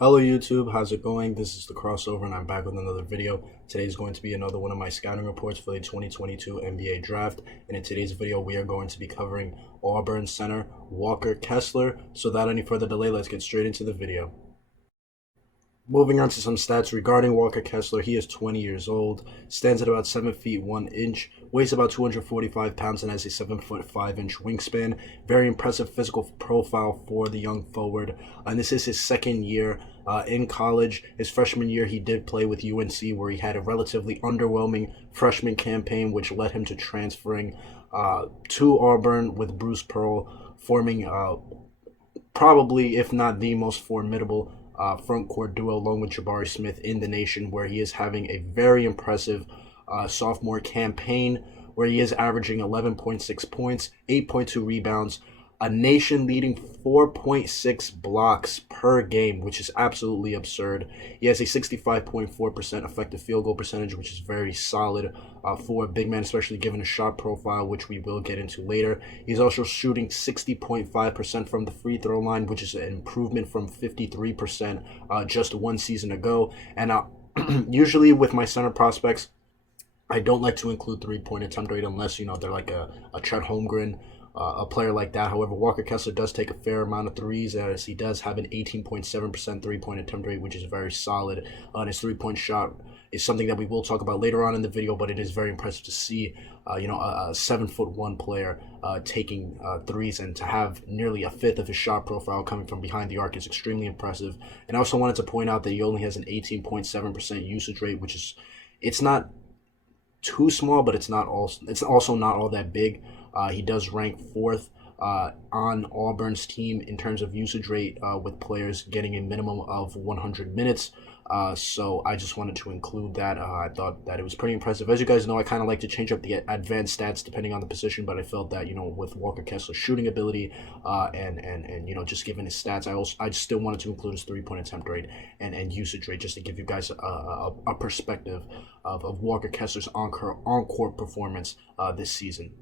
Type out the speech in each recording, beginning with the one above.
Hello YouTube, how's it going? This is the crossover and I'm back with another video. Today is going to be another one of my scouting reports for the 2022 NBA draft. And in today's video, we are going to be covering Auburn center Walker Kessler. So without any further delay, let's get straight into the video. Moving on to some stats regarding Walker Kessler, he is 20 years old, stands at about 7 feet 1 inch, weighs about 245 pounds, and has a 7 foot 5 inch wingspan. Very impressive physical profile for the young forward. And this is his second year in college. His freshman year, he did play with UNC, where he had a relatively underwhelming freshman campaign, which led him to transferring to Auburn with Bruce Pearl, forming probably, if not the most formidable front court duo along with Jabari Smith in the nation, where he is having a very impressive sophomore campaign where he is averaging 11.6 points, 8.2 rebounds, a nation leading 4.6 blocks per game, which is absolutely absurd. He has a 65.4% effective field goal percentage, which is very solid for a big man, especially given a shot profile, which we will get into later. He's also shooting 60.5% from the free throw line, which is an improvement from 53% just one season ago. And usually with my center prospects, I don't like to include three-point attempt rate unless, they're like a Chet Holmgren, a player like that. However, Walker Kessler does take a fair amount of threes, as he does have an 18.7% three-point attempt rate, which is very solid. And his three-point shot is something that we will talk about later on in the video, but it is very impressive to see, a 7 foot 1 player taking threes, and to have nearly a fifth of his shot profile coming from behind the arc is extremely impressive. And I also wanted to point out that he only has an 18.7% usage rate, which is, it's not too small, but it's also not all that big. He does rank fourth on Auburn's team in terms of usage rate, with players getting a minimum of 100 minutes. So I just wanted to include that. I thought that it was pretty impressive. As you guys know, I kind of like to change up the advanced stats depending on the position, but I felt that, with Walker Kessler's shooting ability, and just given his stats, I just still wanted to include his three-point attempt rate and usage rate, just to give you guys a perspective of Walker Kessler's on-court performance this season.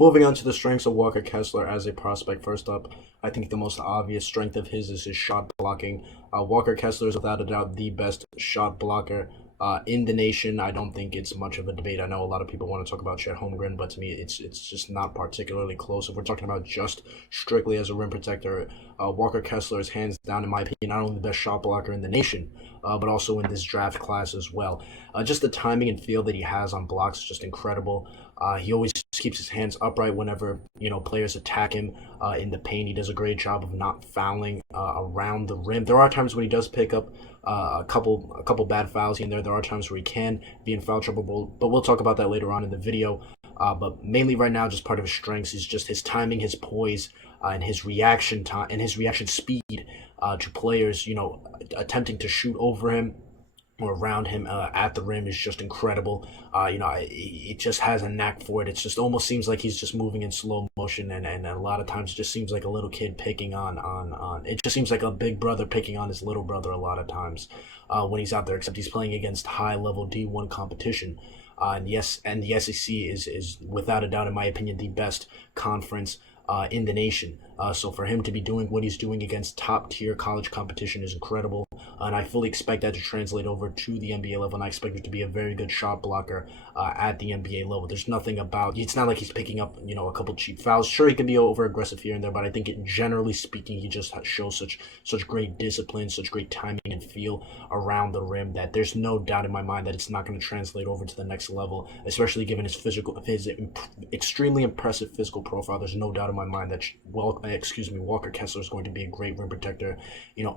Moving on to the strengths of Walker Kessler as a prospect. First up, I think the most obvious strength of his is his shot blocking. Walker Kessler is without a doubt the best shot blocker in the nation. I don't think it's much of a debate. I know a lot of people want to talk about Chet Holmgren, but to me, it's just not particularly close. If we're talking about just strictly as a rim protector, Walker Kessler is hands down, in my opinion, not only the best shot blocker in the nation, but also in this draft class as well. Just the timing and feel that he has on blocks is just incredible. He always keeps his hands upright whenever players attack him in the paint. He does a great job of not fouling around the rim. There are times when he does pick up a couple bad fouls in there. There are times where he can be in foul trouble, but we'll talk about that later on in the video. But mainly right now, just part of his strengths is just his timing, his poise, and his reaction time and his reaction speed to players, attempting to shoot over him or around him at the rim is just incredible. It just has a knack for it. It just almost seems like he's just moving in slow motion, and a lot of times it just seems like a little kid picking on. It just seems like a big brother picking on his little brother a lot of times when he's out there. Except he's playing against high level D1 competition. And yes, and the SEC is without a doubt, in my opinion, the best conference in the nation. So for him to be doing what he's doing against top tier college competition is incredible. And I fully expect that to translate over to the NBA level, and I expect him to be a very good shot blocker at the NBA level. There's nothing about, it's not like he's picking up, a couple cheap fouls. Sure, he can be over aggressive here and there, but I think generally speaking, he just shows such great discipline, such great timing and feel around the rim that there's no doubt in my mind that it's not going to translate over to the next level, especially given his extremely impressive physical profile. There's no doubt in my mind that Walker Kessler is going to be a great rim protector,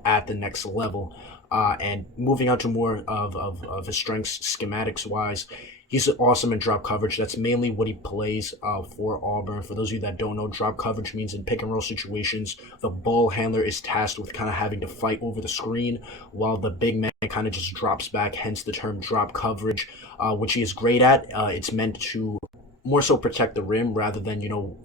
at the next level. And moving on to more of his strengths, schematics wise, he's awesome in drop coverage. That's mainly what he plays for Auburn. For those of you that don't know, drop coverage means in pick and roll situations, the ball handler is tasked with kind of having to fight over the screen while the big man kind of just drops back, hence the term drop coverage, which he is great at. It's meant to more so protect the rim rather than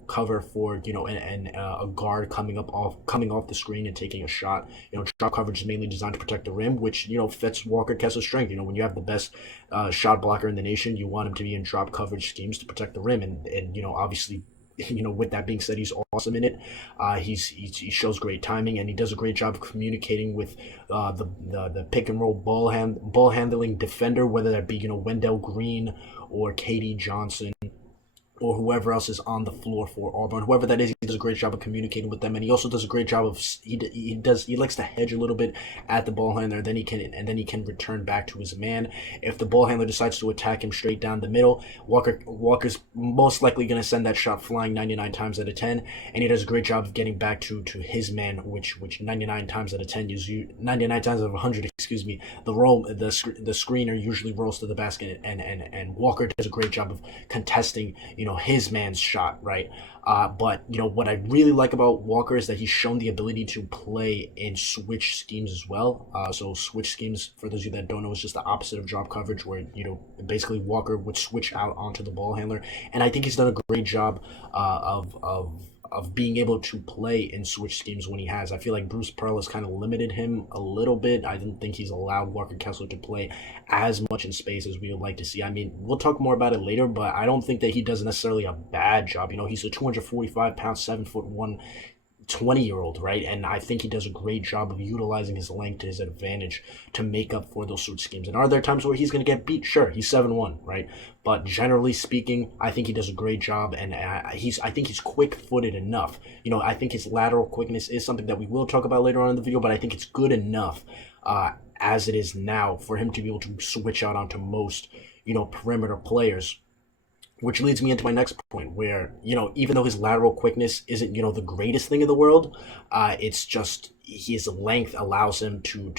cover for a guard coming off the screen and taking a shot. Drop coverage is mainly designed to protect the rim, which fits Walker Kessler's strength. When you have the best shot blocker in the nation, you want him to be in drop coverage schemes to protect the rim, and obviously with that being said, he's awesome in it. He shows great timing, and he does a great job of communicating with the pick and roll ball handling defender, whether that be Wendell Green or Katie Johnson or whoever else is on the floor for Auburn, whoever that is, he does a great job of communicating with them, and he also does a great job of he likes to hedge a little bit at the ball handler, then he can return back to his man. If the ball handler decides to attack him straight down the middle, Walker's most likely going to send that shot flying 99 times out of 10, and he does a great job of getting back to his man, which 99 times out of 10 is 99 times out of 100, excuse me, the screener usually rolls to the basket, and Walker does a great job of contesting his man's shot, right? But what I really like about Walker is that he's shown the ability to play in switch schemes as well. So switch schemes, for those of you that don't know, is just the opposite of drop coverage, where basically Walker would switch out onto the ball handler, and I think he's done a great job of being able to play in switch schemes when he has. I feel like Bruce Pearl has kind of limited him a little bit. I didn't think he's allowed Walker Kessler to play as much in space as we would like to see. I mean, we'll talk more about it later, but I don't think that he does necessarily a bad job. He's a 245-pound, 7'1" 20-year-old, right? And I think he does a great job of utilizing his length to his advantage to make up for those switch schemes. And are there times where he's going to get beat? Sure, he's 7'1", right? But generally speaking, I think he does a great job, and I think he's quick-footed enough. I think his lateral quickness is something that we will talk about later on in the video, but I think it's good enough as it is now for him to be able to switch out onto most, perimeter players. Which leads me into my next point, where, even though his lateral quickness isn't, the greatest thing in the world, it's just his length allows him to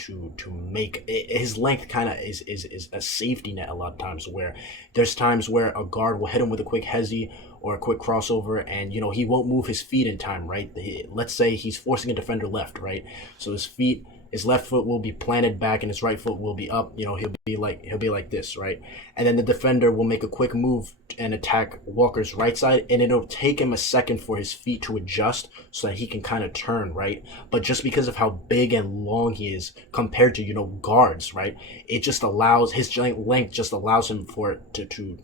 make his length kind of is a safety net a lot of times, where there's times where a guard will hit him with a quick hezzy or a quick crossover, and he won't move his feet in time, right? Let's say he's forcing a defender left, right? So his left foot will be planted back and his right foot will be up. He'll be like this, right? And then the defender will make a quick move and attack Walker's right side, and it'll take him a second for his feet to adjust so that he can kind of turn, right? But just because of how big and long he is compared to, guards, right? It just allows his length just allows him to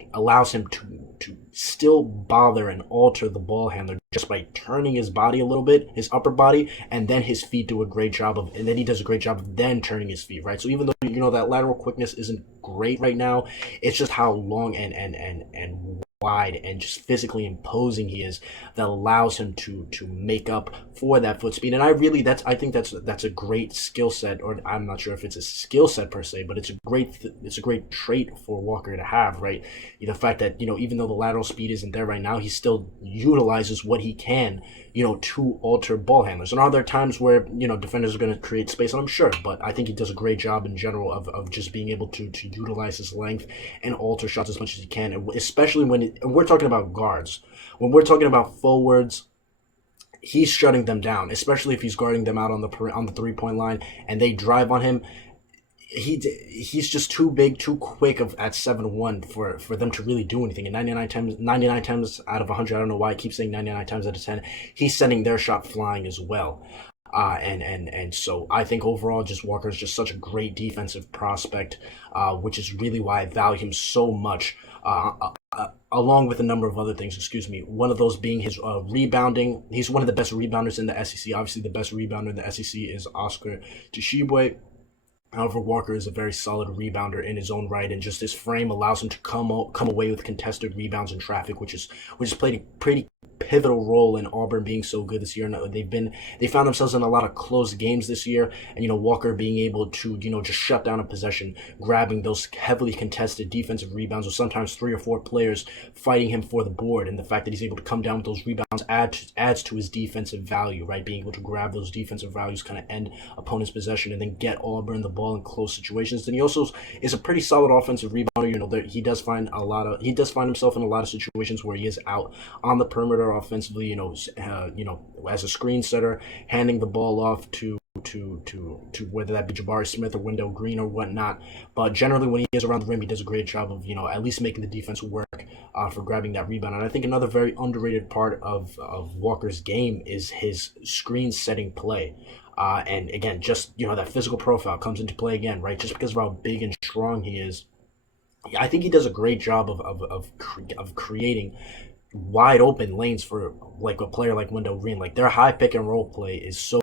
still bother and alter the ball handler just by turning his body a little bit, his upper body, and then his feet do a great job of, and then he does a great job of then turning his feet, right? So even though, that lateral quickness isn't great right now, it's just how long and wide and just physically imposing he is that allows him to make up for that foot speed. And I think that's a great skill set, or I'm not sure if it's a skill set per se, but it's a great trait for Walker to have, right? The fact that even though the lateral speed isn't there right now, he still utilizes what he can to alter ball handlers. And are there times where defenders are going to create space? And I'm sure, but I think he does a great job in general of just being able to utilize his length and alter shots as much as he can, especially when we're talking about guards. When we're talking about forwards, he's shutting them down, especially if he's guarding them out on the 3-point line and they drive on him. He's just too big, too quick at 7'1" for them to really do anything. And 99 times out of 100, I don't know why I keep saying 99 times out of 10, he's sending their shot flying as well. And so I think overall, just Walker is just such a great defensive prospect, which is really why I value him so much. Along with a number of other things, one of those being his rebounding. He's one of the best rebounders in the SEC. Obviously, the best rebounder in the SEC is Oscar Tshiebwe. However, Walker is a very solid rebounder in his own right, and just his frame allows him to come away with contested rebounds in traffic, which has played a pretty pivotal role in Auburn being so good this year. And they found themselves in a lot of close games this year, and Walker being able to just shut down a possession, grabbing those heavily contested defensive rebounds with sometimes 3 or 4 players fighting him for the board, and the fact that he's able to come down with those rebounds adds to his defensive value, right? Being able to grab those defensive values, kind of end opponent's possession, and then get Auburn the ball in close situations. Then he also is a pretty solid offensive rebounder. He does find himself in a lot of situations where he is out on the perimeter offensively, as a screen setter, handing the ball off to whether that be Jabari Smith or Wendell Green or whatnot. But generally, when he is around the rim, he does a great job of at least making the defense work for grabbing that rebound. And I think another very underrated part of Walker's game is his screen setting play. And again, just that physical profile comes into play again, right? Just because of how big and strong he is, I think he does a great job of creating wide open lanes for like a player like Wendell Green. Like their high pick and roll play is so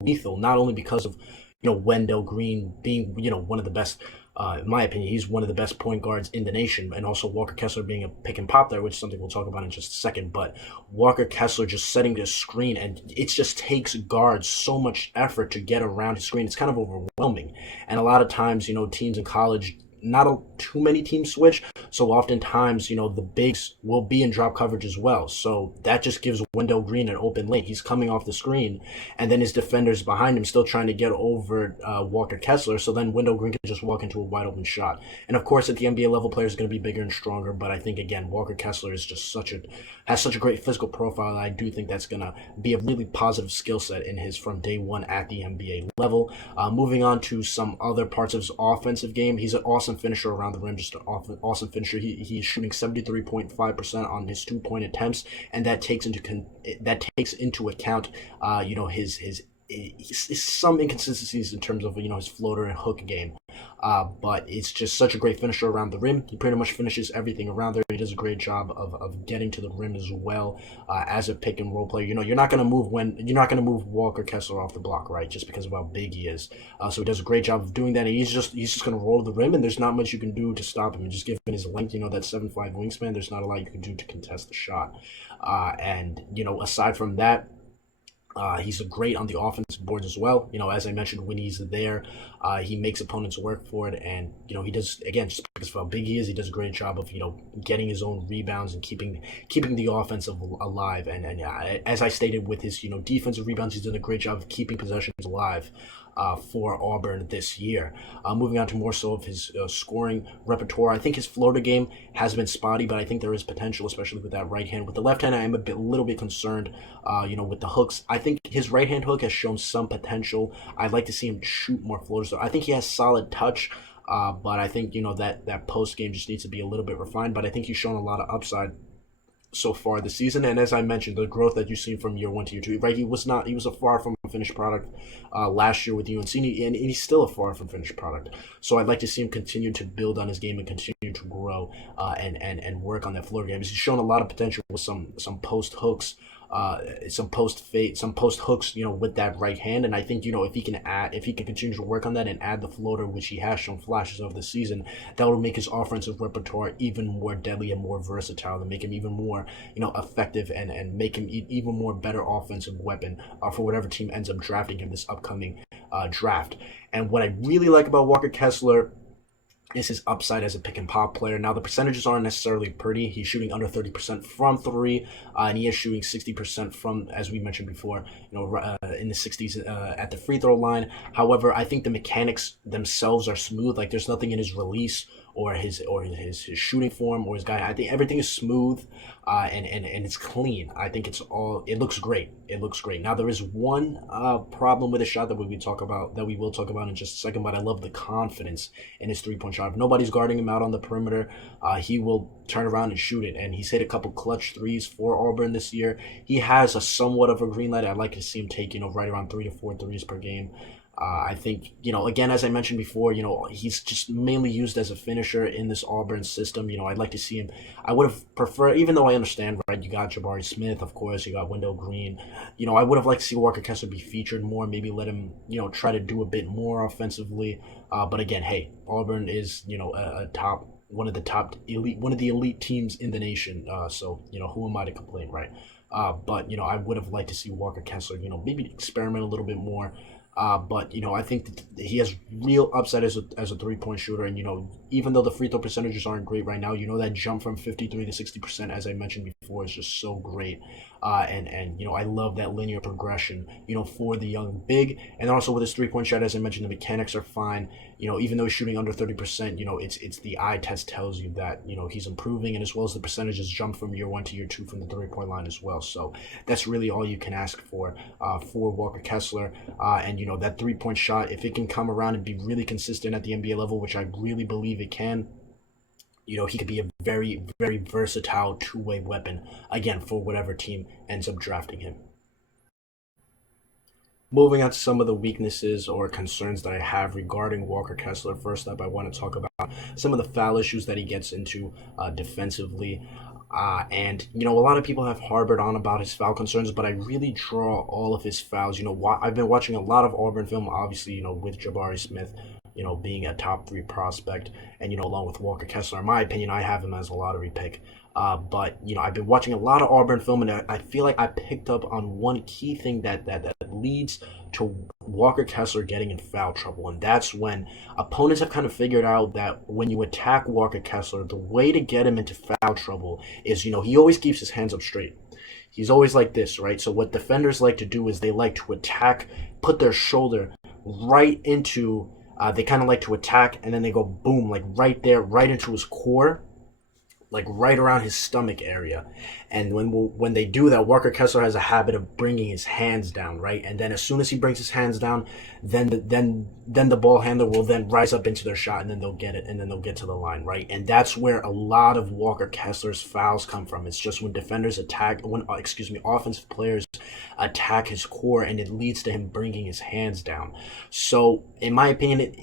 lethal, not only because of Wendell Green being one of the best. In my opinion, he's one of the best point guards in the nation, and also Walker Kessler being a pick and pop there, which is something we'll talk about in just a second. But Walker Kessler just setting the screen, and it just takes guards so much effort to get around his screen. It's kind of overwhelming, and a lot of times, teams in college, not too many teams switch, so oftentimes, the bigs will be in drop coverage as well. So that just gives Wendell Green an open lane. He's coming off the screen, and then his defenders behind him still trying to get over Walker Kessler. So then Wendell Green can just walk into a wide open shot. And of course, at the NBA level, players are going to be bigger and stronger. But I think again, Walker Kessler is just has such a great physical profile. I do think that's going to be a really positive skill set in his from day one at the NBA level. Moving on to some other parts of his offensive game, he's an awesome finisher around the rim, just an awesome finisher. He's shooting 73.5% on his 2-point attempts, and that takes into account, his some inconsistencies in terms of his floater and hook game. But it's just such a great finisher around the rim. He pretty much finishes everything around there. He does a great job of getting to the rim as well. As a pick and roll player, you're not gonna move Walker Kessler off the block, right? Just because of how big he is. So he does a great job of doing that. And he's just gonna roll the rim, and there's not much you can do to stop him. And just given his length, that 7'5" wingspan, there's not a lot you can do to contest the shot. And aside from that, he's great on the offensive boards as well. As I mentioned, when he's there, he makes opponents work for it, and he does, again, just because of how big he is, he does a great job of getting his own rebounds and keeping the offense alive. And as I stated, with his defensive rebounds, he's done a great job of keeping possessions alive. For Auburn this year. Moving on to more so of his scoring repertoire, I think his floater game has been spotty, but I think there is potential, especially with that right hand. With the left hand, I am little bit concerned, with the hooks. I think his right hand hook has shown some potential. I'd like to see him shoot more floaters. So I think he has solid touch. But I think that post game just needs to be a little bit refined. But I think he's shown a lot of upside so far this season, and as I mentioned, the growth that you've seen from year one to year two, right? He was a far from finished product last year with UNC, and he's still a far from finished product. So I'd like to see him continue to build on his game and continue to grow and work on that floor game. He's shown a lot of potential with some post hooks. Some post hooks, with that right hand, and I think if he can continue to work on that and add the floater, which he has shown flashes of this season, that will make his offensive repertoire even more deadly and more versatile, and make him even more effective and make him even more better offensive weapon for whatever team ends up drafting him this upcoming draft. And what I really like about Walker Kessler is his upside as a pick and pop player. Now, the percentages aren't necessarily pretty. He's shooting under 30% from three, and he is shooting 60% from, as we mentioned before, in the 60s at the free throw line. However, I think the mechanics themselves are smooth. Like, there's nothing in his release or his shooting form or his guy. I think everything is smooth and it's clean. I think it looks great. It looks great. Now, there is one problem with his shot that we will talk about in just a second, but I love the confidence in his 3-point shot. If nobody's guarding him out on the perimeter, he will turn around and shoot it. And he's hit a couple clutch threes for Auburn this year. He has a somewhat of a green light. I'd like to see him take, right around 3 to 4 threes per game. I think, again, as I mentioned before, he's just mainly used as a finisher in this Auburn system. I'd like to see him. I would have preferred, even though I understand, right, you got Jabari Smith, of course, you got Wendell Green. I would have liked to see Walker Kessler be featured more, maybe let him, try to do a bit more offensively. But again, hey, Auburn is, one of the elite teams in the nation. So, who am I to complain, right? But, I would have liked to see Walker Kessler, maybe experiment a little bit more. But I think that he has real upside as a 3-point shooter, and even though the free throw percentages aren't great right now, that jump from 53 to 60%, as I mentioned before, is just so great. And I love that linear progression, for the young big, and also with his 3-point shot, as I mentioned, the mechanics are fine. Even though he's shooting under 30%, it's the eye test tells you that he's improving, and as well as the percentages jump from year one to year two from the 3-point line as well. So that's really all you can ask for Walker Kessler, and that 3-point shot, if it can come around and be really consistent at the NBA level, which I really believe it can. He could be a very, very versatile two-way weapon, again, for whatever team ends up drafting him. Moving on to some of the weaknesses or concerns that I have regarding Walker Kessler. First up, I want to talk about some of the foul issues that he gets into defensively. And a lot of people have harbored on about his foul concerns, but I really draw all of his fouls. I've been watching a lot of Auburn film, obviously, with Jabari Smith, being a top three prospect, and along with Walker Kessler. In my opinion, I have him as a lottery pick. But I've been watching a lot of Auburn film, and I feel like I picked up on one key thing that leads to Walker Kessler getting in foul trouble, and that's when opponents have kind of figured out that when you attack Walker Kessler, the way to get him into foul trouble is, he always keeps his hands up straight. He's always like this, right? So what defenders like to do is they like to attack, put their shoulder right into, they kind of like to attack, and then they go boom, like right there, right into his core, like right around his stomach area. And when they do that, Walker Kessler has a habit of bringing his hands down, right? And then as soon as he brings his hands down, then the ball handler will then rise up into their shot, and then they'll get it, and then they'll get to the line, right? And that's where a lot of Walker Kessler's fouls come from. It's just when offensive players attack his core, and it leads to him bringing his hands down. So in my opinion,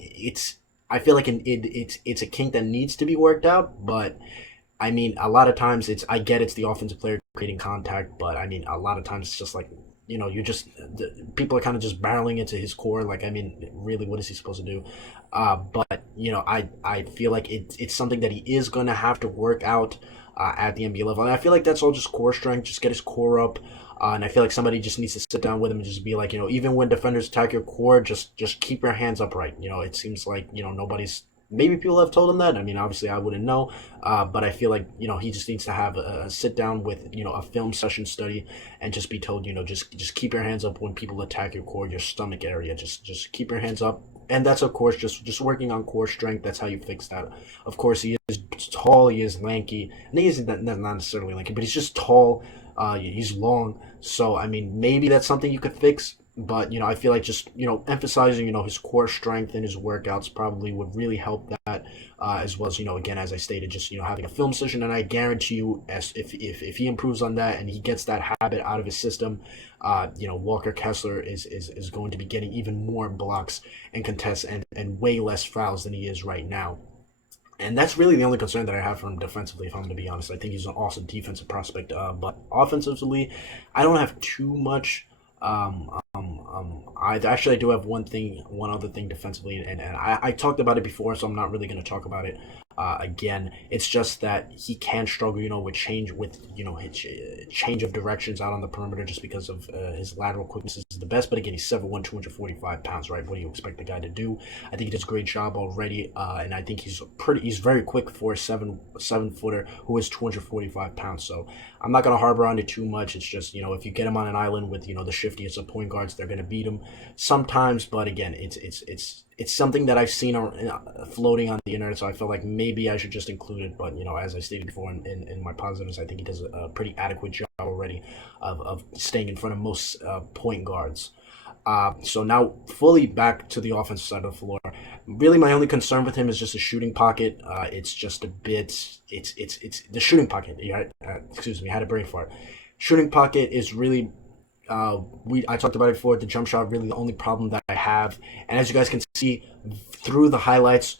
I feel like it's a kink that needs to be worked out, but I mean, a lot of times I get it's the offensive player creating contact, but I mean, a lot of times it's just like, people are kind of just barreling into his core. Like, I mean, really, what is he supposed to do? But I feel like it's something that he is going to have to work out at the NBA level. And I feel like that's all just core strength, just get his core up. And I feel like somebody just needs to sit down with him and just be like, even when defenders attack your core, just keep your hands upright. It seems like, nobody's, maybe people have told him that. I mean, obviously I wouldn't know, but I feel like, he just needs to have a sit down with, a film session study and just be told, just keep your hands up when people attack your core, your stomach area. Just keep your hands up. And that's, of course, just working on core strength. That's how you fix that. Of course, he is tall, he is lanky, and he isn't not necessarily lanky, but he's just tall. He's long. So, I mean, maybe that's something you could fix. But, I feel like just, emphasizing, his core strength in his workouts probably would really help that, as well as, again, as I stated, just, having a film session. And I guarantee you, if he improves on that and he gets that habit out of his system, Walker Kessler is going to be getting even more blocks and contests and way less fouls than he is right now. And that's really the only concern that I have for him defensively, if I'm going to be honest. I think he's an awesome defensive prospect. But offensively, I don't have too much. I do have one other thing defensively, and I talked about it before, so I'm not really going to talk about it again. It's just that he can struggle, with change of directions out on the perimeter, just because of his lateral quickness is the best. But again, he's 7'1", 245 pounds, right? What do you expect the guy to do? I think he does a great job already, and I think he's very quick for a seven footer who is 245 pounds. So I'm not going to harbor on it too much. It's just, if you get him on an island with, the shiftiest of point guards, they're going to beat him sometimes. But again, it's something that I've seen floating on the internet, so I felt like maybe I should just include it. But, as I stated before in my positives, I think he does a pretty adequate job already of staying in front of most point guards. So now fully back to the offensive side of the floor. Really, my only concern with him is just a shooting pocket. It's just a bit. It's the shooting pocket. Excuse me, I had a brain fart. Shooting pocket is really. I talked about it before. The jump shot really the only problem that I have. And as you guys can see through the highlights,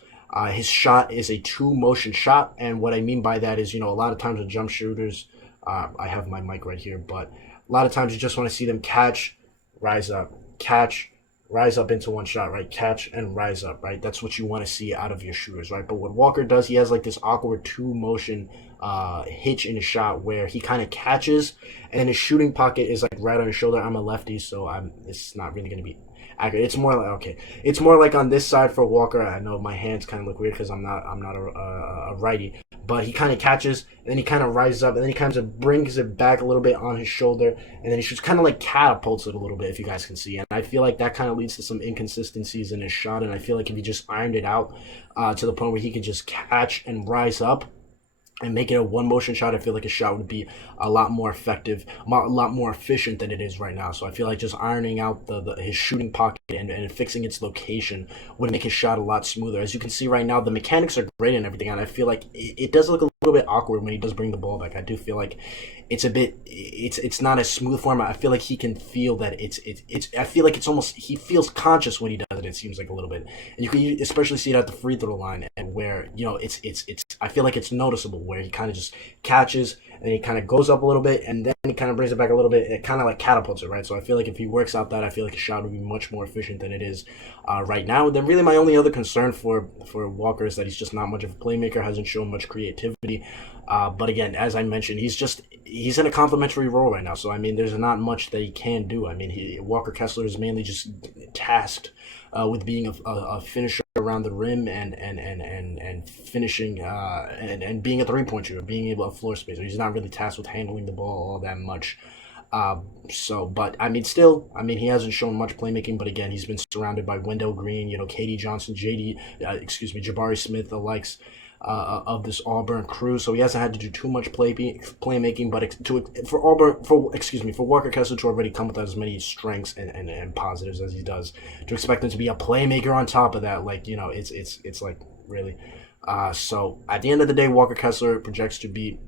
his shot is a two motion shot. And what I mean by that is, a lot of times with jump shooters, I have my mic right here, but a lot of times you just want to see them catch, rise up, catch, rise up into one shot, right? Catch and rise up, right? That's what you want to see out of your shooters, right? But what Walker does, he has like this awkward two motion hitch in his shot where he kind of catches and his shooting pocket is like right on his shoulder. I'm a lefty, so it's not really going to be accurate. It's more like on this side for Walker. I know my hands kind of look weird because I'm not a righty, but he kind of catches and then he kind of rises up and then he kind of brings it back a little bit on his shoulder and then he just kind of like catapults it a little bit, if you guys can see. And I feel like that kind of leads to some inconsistencies in his shot, and I feel like if he just ironed it out to the point where he could just catch and rise up and make it a one motion shot, I feel like his shot would be a lot more effective, a lot more efficient than it is right now. So I feel like just ironing out his shooting pocket and fixing its location would make his shot a lot smoother. As you can see right now, the mechanics are great and everything, and I feel like it does look a little bit awkward when he does bring the ball back. I do feel like it's not as smooth for him. I feel like he can feel that I feel like it's almost, he feels conscious when he does than it seems like a little bit. And you can especially see it at the free throw line, and where it's I feel like it's noticeable where he kind of just catches and he kind of goes up a little bit and then he kind of brings it back a little bit. It kind of like catapults it, right? So I feel like if he works out that, I feel like his shot would be much more efficient than it is right now. Then really my only other concern for Walker is that he's just not much of a playmaker, hasn't shown much creativity. But again, as I mentioned, he's in a complimentary role right now. So I mean, there's not much that he can do. I mean, Walker Kessler is mainly just tasked with being a finisher around the rim and finishing and being a 3-point shooter, being able to floor spacer. He's not really tasked with handling the ball all that much. But I mean, still, I mean, he hasn't shown much playmaking. But again, he's been surrounded by Wendell Green, KD Johnson, Jabari Smith, the likes of this Auburn crew. So he hasn't had to do too much playmaking. But for Walker Kessler to already come with as many strengths and positives as he does, to expect him to be a playmaker on top of that, like it's like really. So at the end of the day, Walker Kessler projects to be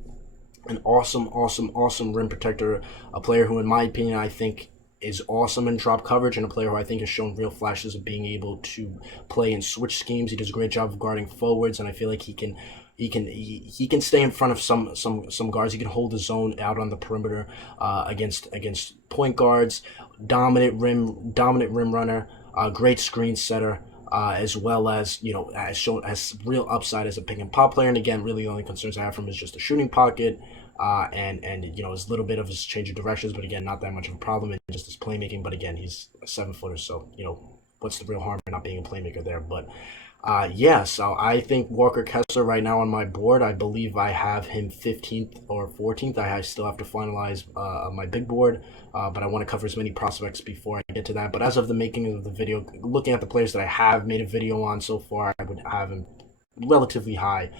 an awesome rim protector, a player who, in my opinion, I think is awesome in drop coverage, and a player who I think has shown real flashes of being able to play in switch schemes. He does a great job of guarding forwards, and I feel like he can stay in front of some guards. He can hold the zone out on the perimeter against point guards. Dominant rim runner, great screen setter. As well as has real upside as a pick and pop player. And again, really the only concerns I have from him is just the shooting pocket, and his little bit of his change of directions. But again, not that much of a problem, and just his playmaking. But again, he's a 7-footer, so what's the real harm in not being a playmaker there? But so I think Walker Kessler right now on my board, I believe I have him 15th or 14th. I still have to finalize my big board, but I want to cover as many prospects before I get to that. But as of the making of the video, looking at the players that I have made a video on so far, I would have him relatively high.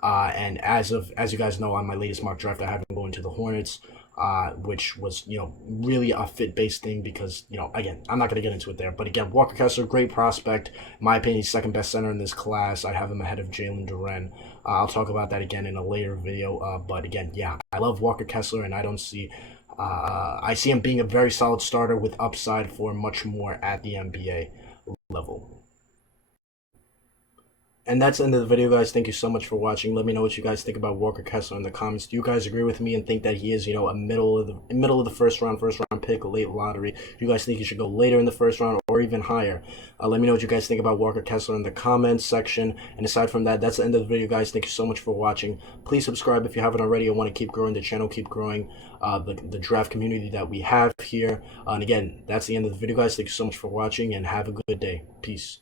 And as you guys know, on my latest mock draft, I have him going to the Hornets. Which was, really a fit-based thing because, again, I'm not going to get into it there. But again, Walker Kessler, great prospect. In my opinion, he's second best center in this class. I have him ahead of Jalen Duren. I'll talk about that again in a later video. But again, I love Walker Kessler, and I see him being a very solid starter with upside for much more at the NBA level. And that's the end of the video, guys. Thank you so much for watching. Let me know what you guys think about Walker Kessler in the comments. Do you guys agree with me and think that he is, a middle of the first round pick, a late lottery? Do you guys think he should go later in the first round or even higher? Let me know what you guys think about Walker Kessler in the comments section. And aside from that, that's the end of the video, guys. Thank you so much for watching. Please subscribe if you haven't already. I want to keep growing the channel, keep growing the draft community that we have here. And again, that's the end of the video, guys. Thank you so much for watching, and have a good day. Peace.